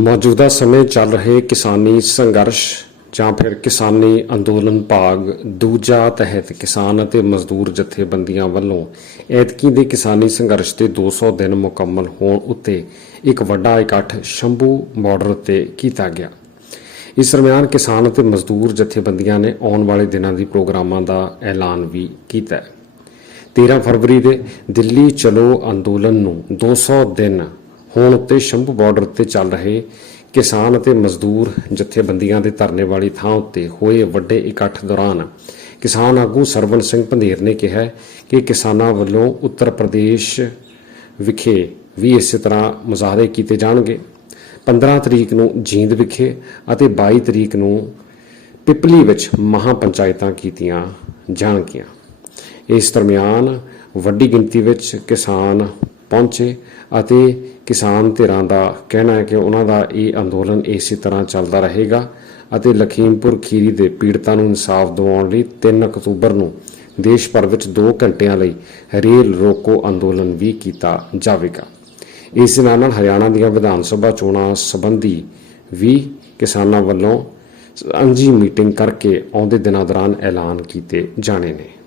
ਮੌਜੂਦਾ ਸਮੇਂ ਚੱਲ ਰਹੇ ਕਿਸਾਨੀ ਸੰਘਰਸ਼ ਜਾਂ ਫਿਰ ਕਿਸਾਨੀ ਅੰਦੋਲਨ ਭਾਗ, ਦੂਜਾ ਤਹਿਤ ਕਿਸਾਨ ਅਤੇ ਮਜ਼ਦੂਰ ਜਥੇਬੰਦੀਆਂ ਵੱਲੋਂ ਐਤਕੀ ਦੇ ਕਿਸਾਨੀ ਸੰਘਰਸ਼ ਦੇ 200 ਦਿਨ ਮੁਕੰਮਲ ਹੋਣ ਉੱਤੇ ਇੱਕ ਵੱਡਾ ਇਕੱਠ ਸ਼ੰਭੂ ਬਾਰਡਰ 'ਤੇ ਕੀਤਾ ਗਿਆ। ਇਸ ਦਰਮਿਆਨ ਕਿਸਾਨ ਅਤੇ ਮਜ਼ਦੂਰ ਜਥੇਬੰਦੀਆਂ ਨੇ ਆਉਣ ਵਾਲੇ ਦਿਨਾਂ ਦੀ ਪ੍ਰੋਗਰਾਮਾਂ ਦਾ ਐਲਾਨ ਵੀ ਕੀਤਾ ਹੈ। 13 ਫਰਵਰੀ ਦੇ ਦਿੱਲੀ ਚਲੋ ਅੰਦੋਲਨ ਨੂੰ 200 ਦਿਨ ਹੋਣ ਉੱਤੇ ਸ਼ੰਭੂ ਬਾਰਡਰ ਉੱਤੇ ਚੱਲ ਰਹੇ ਕਿਸਾਨ ਅਤੇ ਮਜ਼ਦੂਰ ਜਥੇਬੰਦੀਆਂ ਦੇ ਧਰਨੇ ਵਾਲੀ ਥਾਂ ਉੱਤੇ ਹੋਏ ਵੱਡੇ ਇਕੱਠ ਦੌਰਾਨ ਕਿਸਾਨ ਆਗੂ ਸਰਵਨ ਸਿੰਘ ਪੰਧੇਰ ਨੇ ਕਿਹਾ ਕਿ ਕਿਸਾਨਾਂ ਵੱਲੋਂ ਉੱਤਰ ਪ੍ਰਦੇਸ਼ ਵਿਖੇ ਵੀ ਇਸੇ ਤਰ੍ਹਾਂ ਮੁਜ਼ਾਹਰੇ ਕੀਤੇ ਜਾਣਗੇ। 15 ਤਰੀਕ ਨੂੰ ਜੀਂਦ ਵਿਖੇ ਅਤੇ 22 ਤਰੀਕ ਨੂੰ ਪਿਪਲੀ ਵਿੱਚ ਮਹਾ ਪੰਚਾਇਤਾਂ ਕੀਤੀਆਂ ਜਾਣਗੀਆਂ। ਇਸ ਦਰਮਿਆਨ ਵੱਡੀ ਗਿਣਤੀ ਵਿੱਚ ਕਿਸਾਨ ਪਹੁੰਚੇ ਅਤੇ ਕਿਸਾਨ ਧਿਰਾਂ ਦਾ ਕਹਿਣਾ ਹੈ ਕਿ ਉਹਨਾਂ ਦਾ ਇਹ ਅੰਦੋਲਨ ਇਸੇ ਤਰ੍ਹਾਂ ਚੱਲਦਾ ਰਹੇਗਾ ਅਤੇ ਲਖੀਮਪੁਰ ਖੀਰੀ ਦੇ ਪੀੜਤਾਂ ਨੂੰ ਇਨਸਾਫ ਦਿਵਾਉਣ ਲਈ 3 ਅਕਤੂਬਰ ਨੂੰ ਦੇਸ਼ ਭਰ ਵਿੱਚ 2 ਘੰਟਿਆਂ ਲਈ ਰੇਲ ਰੋਕੋ ਅੰਦੋਲਨ ਵੀ ਕੀਤਾ ਜਾਵੇਗਾ ਇਸ ਨਾਲ ਨਾਲ ਹਰਿਆਣਾ ਦੀਆਂ ਵਿਧਾਨ ਸਭਾ ਚੋਣਾਂ ਸੰਬੰਧੀ ਵੀ ਕਿਸਾਨਾਂ ਵੱਲੋਂ ਅੰਜੀ ਮੀਟਿੰਗ ਕਰਕੇ ਆਉਂਦੇ ਦਿਨਾਂ ਦੌਰਾਨ ਐਲਾਨ ਕੀਤੇ ਜਾਣੇ ਨੇ